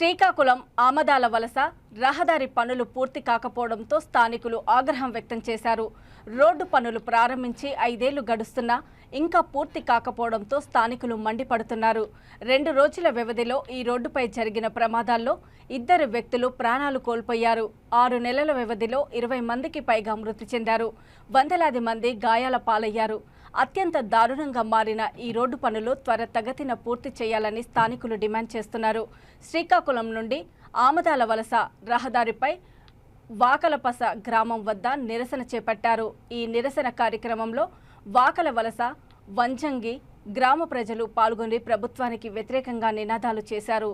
శ్రీకాకుళం ఆమదాల వలస రహదారి పనులు పూర్తి కాకపోవడంతో స్థానికులు ఆగ్రహం వ్యక్తం చేశారు. రోడ్డు పనులు ప్రారంభించి 5 ఏళ్లు గడుస్తున్నా ఇంకా పూర్తి కాకపోవడంతో స్థానికులు మండిపడుతున్నారు. 2 రోజుల వ్యవధిలో ఈ రోడ్డుపై జరిగిన ప్రమాదాల్లో 2 వ్యక్తులు ప్రాణాలు కోల్పోయారు. 6 నెలల వ్యవధిలో 20 మందికి పైగా మృతి చెందారు. వందలాది మంది గాయాల పాలయ్యారు. అత్యంత దారుణంగా మారిన ఈ రోడ్డు పనులు త్వరితగతిన పూర్తి చేయాలని స్థానికులు డిమాండ్ చేస్తున్నారు. శ్రీకాకుళం నుండి ఆమదాల వలస రహదారిపై వాకలపస గ్రామం వద్ద నిరసన చేపట్టారు. ఈ నిరసన కార్యక్రమంలో వాకల వలస వంజంగి గ్రామ ప్రజలు పాల్గొని ప్రభుత్వానికి వ్యతిరేకంగా నినాదాలు చేశారు.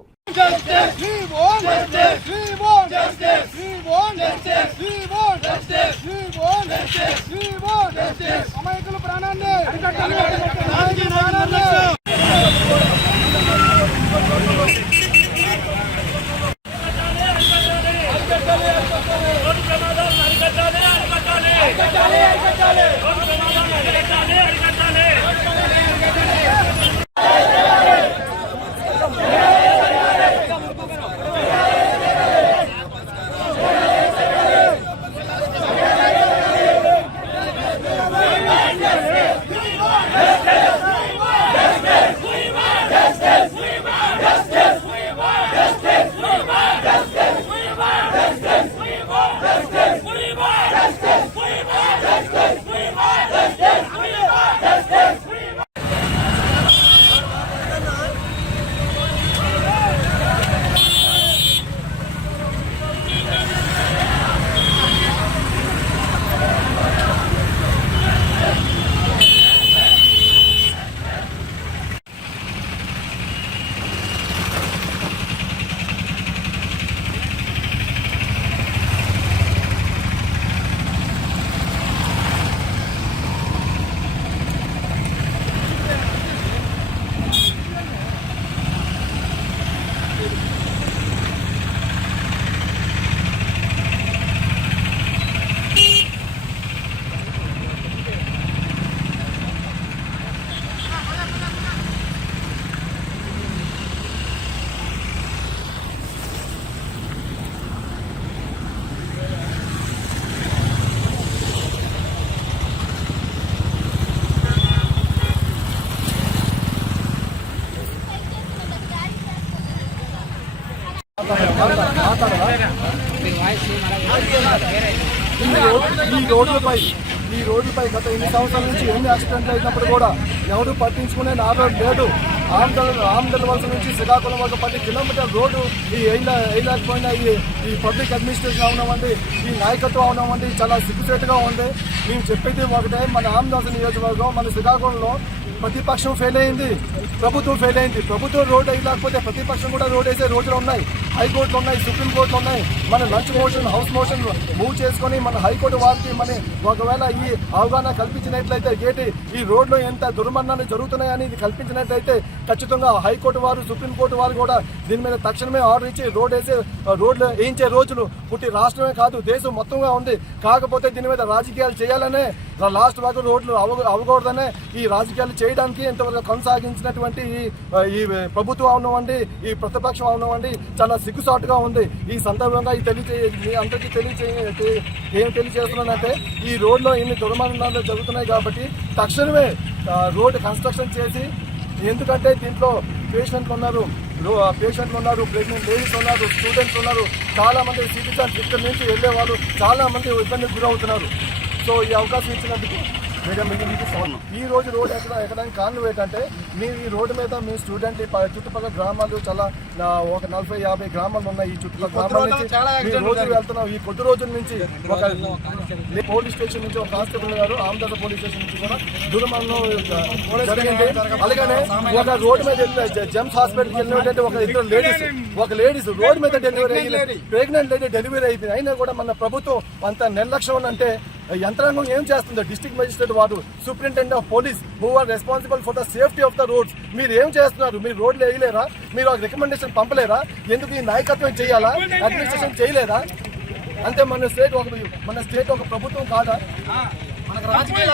ఈ రోడ్లపై గత 8 సంవత్సరాల నుంచి ఎన్ని యాక్సిడెంట్లు అయినప్పుడు కూడా ఎవరు పట్టించుకునే నారోడ్ లేదు. ఆమదాల వలస నుంచి శ్రీకాకుళం వరకు 10 కిలోమీటర్ రోడ్డు వేయలేకపోయినా ఈ పబ్లిక్ అడ్మినిస్ట్రేషన్ అవనమండి, ఈ నాయకత్వం అవనమండి చాలా సిగ్గుసేటుగా ఉంది. మేము చెప్పేది ఒకటే, మన ఆమదాల నియోజకవర్గం మన శ్రీకాకుళంలో ప్రతిపక్షం ఫెయిల్ అయింది, ప్రభుత్వం ఫెయిల్ అయింది. ప్రభుత్వం రోడ్ వేయలేకపోతే ప్రతిపక్షం కూడా రోడ్ వేసే రోజులు ఉన్నాయి. హైకోర్టులు ఉన్నాయి, సుప్రీంకోర్టులు ఉన్నాయి. మన lunch motion house motion move చేసుకొని మన హైకోర్టు వారికి మన ఒకవేళ ఈ అవగాహన కల్పించినట్లయితే ఏంటి ఈ రోడ్లో ఎంత దుర్మరణాలు జరుగుతున్నాయని ఇది కల్పించినట్లయితే ఖచ్చితంగా హైకోర్టు వారు సుప్రీంకోర్టు వారు కూడా దీని మీద తక్షణమే ఆర్డర్ ఇచ్చి రోడ్లు వేయించే రోజులు పుట్టి రాష్ట్రమే కాదు దేశం మొత్తంగా ఉంది. కాకపోతే దీని మీద రాజకీయాలు చేయాలనే లాస్ట్ వరకు రోడ్లు అవ్వకూడదనే ఈ రాజకీయాలు చేయడానికి ఇంతవరకు కొనసాగించినటువంటి ఈ ప్రభుత్వం అవునవండి, ఈ ప్రతిపక్షం అవునవండి చాలా సిగ్గుసాటుగా ఉంది. ఈ సందర్భంగా అందరికీ తెలియజేస్తున్నానంటే ఈ రోడ్లో ఇన్ని దుర్మరణాలు జరుగుతున్నాయి కాబట్టి తక్షణమే రోడ్డు కన్స్ట్రక్షన్ చేసి, ఎందుకంటే దీంట్లో పేషెంట్లు ఉన్నారు, ప్రెగ్నెంట్ లేడీస్ ఉన్నారు, స్టూడెంట్స్ ఉన్నారు, చాలా మంది సిటిజన్స్ ఇక్కడ నుంచి వెళ్ళే వాళ్ళు చాలా మంది ఇబ్బందికి గురవుతున్నారు. సో ఈ అవకాశం ఇచ్చినందుకు ఈ రోజు రోడ్ ఎక్కడానికి కారణం ఏంటంటే మేము ఈ రోడ్డు మీద మేము స్టూడెంట్ చుట్టుపక్కల గ్రామాలు చాలా ఒక 40-50 గ్రామాలు ఉన్నాయి. ఈ చుట్టుపక్కల గ్రామాల నుంచి రోజు వెళ్తున్నాం. ఈ కొద్ది రోజుల నుంచి ఒక పోలీస్ స్టేషన్ నుంచి ఒక కానిస్టేబుల్ గారు ఆమదాల పోలీస్ స్టేషన్ నుంచి కూడా దుర్మరణం జరిగింది. అలాగనే ఒక రోడ్డు మీద జెమ్స్ హాస్పిటల్కి వెళ్ళినట్టు ఒక లేడీస్ రోడ్డు మీద డెలివరీ అయ్యింది, ప్రెగ్నెంట్ లేడీ డెలివరీ అయిపోయింది. అయినా కూడా మన ప్రభుత్వం అంత నిర్లక్ష్యం అంటే యంత్రాంగం ఏం చేస్తుందో డిస్ట్రిక్ట్ మెజిస్ట్రేట్ వారు, superintendent of police who are responsible for the safety of the roads, మీరు ఏం చేస్తున్నారు? మీరు రోడ్లు వేయలేరా? మీరు ఒక రికమెండేషన్ పంపలేరా? ఎందుకు ఈ నాయకత్వం చేయాలా? అడ్మినిస్ట్రేషన్ చేయలేదా? అంటే మన స్టేట్ ఒక ప్రభుత్వం కాదా? మనకు రాజకీయాలు